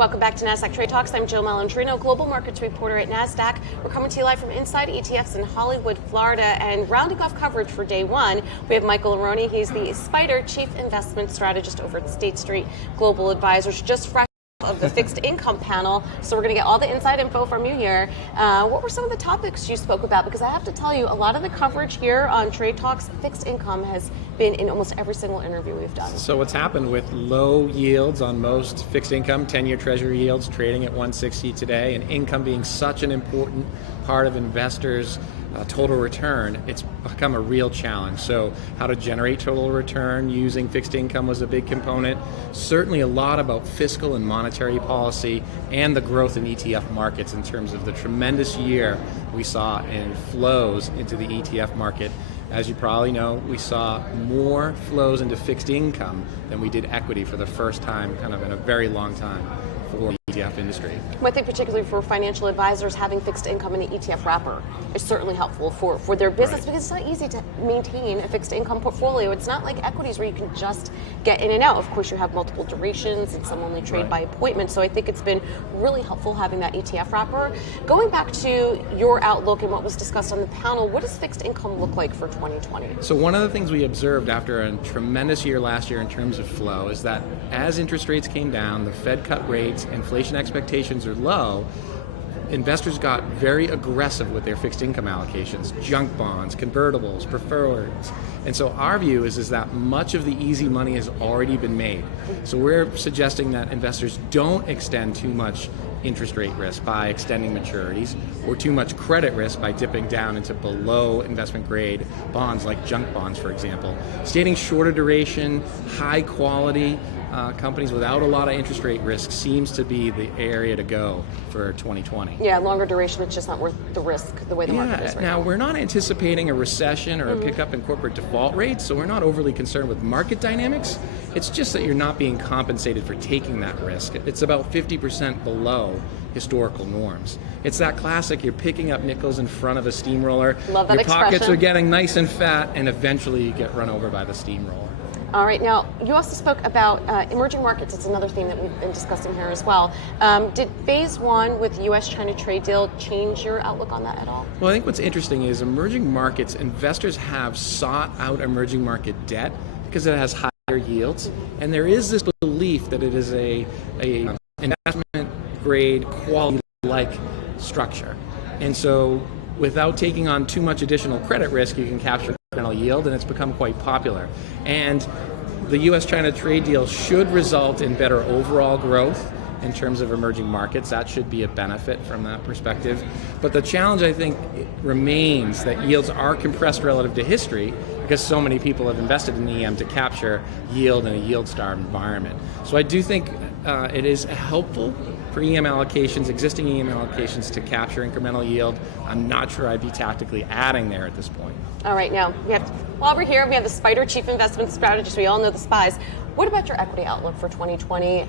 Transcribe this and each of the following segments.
Welcome back to Nasdaq Trade Talks. I'm Jill Malandrino, Global Markets Reporter at Nasdaq. We're coming to you live from Inside ETFs in Hollywood, Florida. And rounding off coverage for day one, we have Michael Arone. He's the SPDR Chief Investment Strategist over at State Street Global Advisors. Just fresh of the fixed income panel, so we're going to get all the inside info from you here. What were some of the topics you spoke about? Because I have to tell you, a lot of the coverage here on Trade Talks, fixed income has been in almost every single interview we've done. So what's happened with low yields on most fixed income, 10-year treasury yields trading at 160 today, and income being such an important part of investors' total return, it's become a real challenge. So how to generate total return using fixed income was a big component. Certainly a lot about fiscal and monetary policy and the growth in ETF markets in terms of the tremendous year we saw in flows into the ETF market. As you probably know, we saw more flows into fixed income than we did equity for the first time kind of in a very long time for the ETF industry. I think particularly for financial advisors, having fixed income in the ETF wrapper is certainly helpful for their business, because it's not easy to maintain a fixed income portfolio. It's not like equities where you can just get in and out. Of course, you have multiple durations and some only trade by appointment. So I think it's been really helpful having that ETF wrapper. Going back to your outlook and what was discussed on the panel, what does fixed income look like for 2020? So one of the things we observed after a tremendous year last year in terms of flow is that as interest rates came down, the Fed cut rates, inflation expectations are low, investors got very aggressive with their fixed income allocations, junk bonds, convertibles, preferreds. And so our view is that much of the easy money has already been made. So we're suggesting that investors don't extend too much interest rate risk by extending maturities, or too much credit risk by dipping down into below investment grade bonds like junk bonds, for example. Staying shorter duration, high quality companies without a lot of interest rate risk seems to be the area to go for 2020. Yeah, longer duration, it's just not worth the risk the way the market is right now. Now, we're not anticipating a recession or a pickup in corporate default rates, so we're not overly concerned with market dynamics. It's just that you're not being compensated for taking that risk. It's about 50% below historical norms. It's that classic, you're picking up nickels in front of a steamroller. Love that Your expression. pockets are getting nice and fat, and eventually you get run over by the steamroller. All right, now you also spoke about emerging markets. It's another theme that we've been discussing here as well. Did phase one with the U.S.-China trade deal change your outlook on that at all? Well, I think what's interesting is emerging markets, investors have sought out emerging market debt because it has higher yields, and there is this belief that it is a investment grade quality-like structure. And so without taking on too much additional credit risk, you can capture yield, and it's become quite popular. And the U.S.-China trade deal should result in better overall growth in terms of emerging markets. That should be a benefit from that perspective. But the challenge, I think, remains that yields are compressed relative to history because so many people have invested in EM to capture yield in a yield-starved environment. So I do think it is helpful for EM allocations, existing EM allocations, to capture incremental yield. I'm not sure I'd be tactically adding there at this point. All right, now, while we're here, we have the SPDR Chief Investment Strategist. We all know the SPYs. What about your equity outlook for 2020?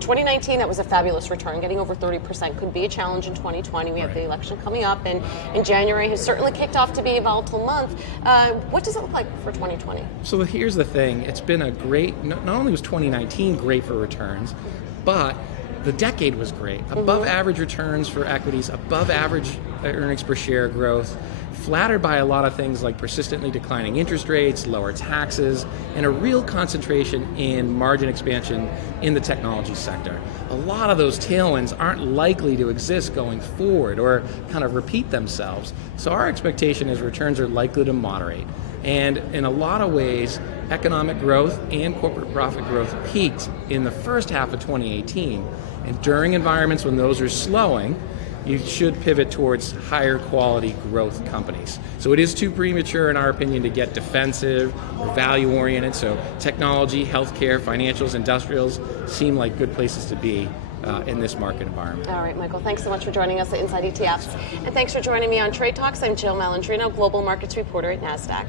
2019, that was a fabulous return. Getting over 30% could be a challenge in 2020. We have the election coming up, and in January has certainly kicked off to be a volatile month. What does it look like for 2020? So here's the thing. It's been a great, not only was 2019 great for returns, but the decade was great. Above average returns for equities, above average earnings per share growth, flattered by a lot of things like persistently declining interest rates, lower taxes, and a real concentration in margin expansion in the technology sector. A lot of those tailwinds aren't likely to exist going forward or kind of repeat themselves. So our expectation is returns are likely to moderate. And in a lot of ways, economic growth and corporate profit growth peaked in the first half of 2018. And during environments when those are slowing, you should pivot towards higher quality growth companies. So it is too premature, in our opinion, to get defensive or value oriented. So technology, healthcare, financials, industrials seem like good places to be in this market environment. All right, Michael, thanks so much for joining us at Inside ETFs. And thanks for joining me on Trade Talks. I'm Jill Malandrino, Global Markets Reporter at Nasdaq.